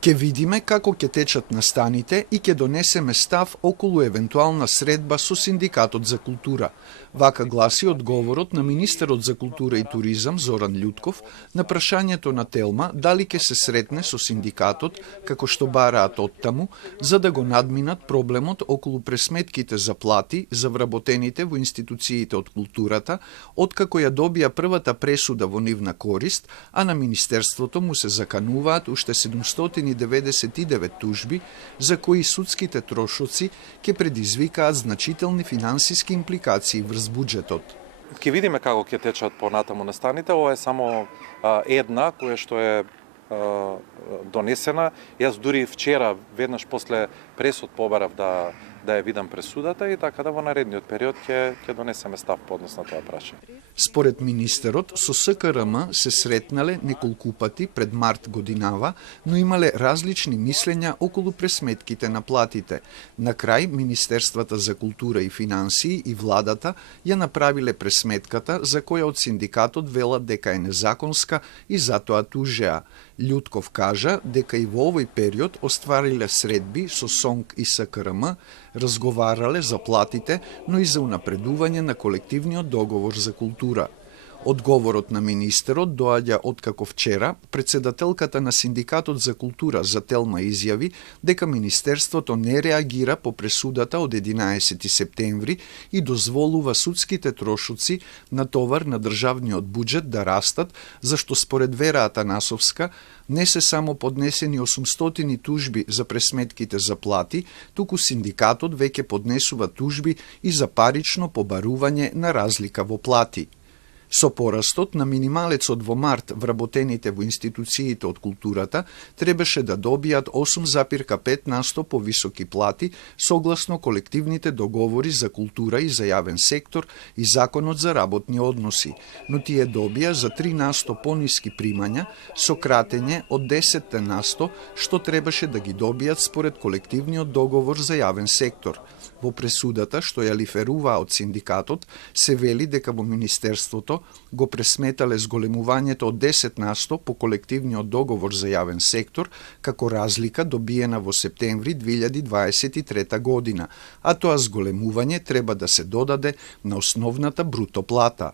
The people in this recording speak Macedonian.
Ке видиме како ќе течат настаните и ќе донесеме став околу евентуална средба со Синдикатот за култура. Вака гласи одговорот на министерот за култура и туризам Зоран Љутков на прашањето на Телма дали ќе се сретне со синдикатот, како што бараат оттаму, за да го надминат проблемот околу пресметките за плати за вработените во институциите од културата, откако ја добија првата пресуда во нивна корист, а на Министерството му се закануваат уште 799 тужби, за кои судските трошоци ќе предизвикаат значителни финансиски импликации врз буџетот. Ке видиме како ќе течат понатаму настаните. Ова е само една која што е донесена. Јас дури вчера веднаш после пресуд побарав да ја видам пресудата и така да во наредниот период ќе донесеме став по однос на тоа прашање. Според министерот, со СКРМ се сретнале неколку пати пред март годинава, но имале различни мислења околу пресметките на платите. На крај, Министерствата за култура и финансии и владата ја направиле пресметката за која од синдикатот велат дека е незаконска и затоа тужеа. Љутков кажа дека и во овој период оствариле средби со СОНК и СКРМ, разговарале за платите, но и за унапредување на колективниот договор за култура. Одговорот на министерот доаѓа откако вчера председателката на Синдикатот за култура за Телма изјави дека Министерството не реагира по пресудата од 11 септември и дозволува судските трошоци на товар на државниот буџет да растат, зашто според Вера Атанасовска не се само поднесени 800 тужби за пресметките за плати, туку синдикатот веќе поднесува тужби и за парично побарување на разлика во плати. Со порастот на минималецот во март вработените во институциите од културата требаше да добијат 8,5% повисоки плати согласно колективните договори за култура и за јавен сектор и Законот за работни односи, но тие добија за 3% пониски примања, сократење од 10%, што требаше да ги добијат според колективниот договор за јавен сектор. Во пресудата што ја лиферуваа од синдикатот, се вели дека во Министерството го пресметале зголемувањето од 10% по колективниот договор за јавен сектор како разлика добиена во септември 2023 година, а тоа зголемување треба да се додаде на основната бруто плата.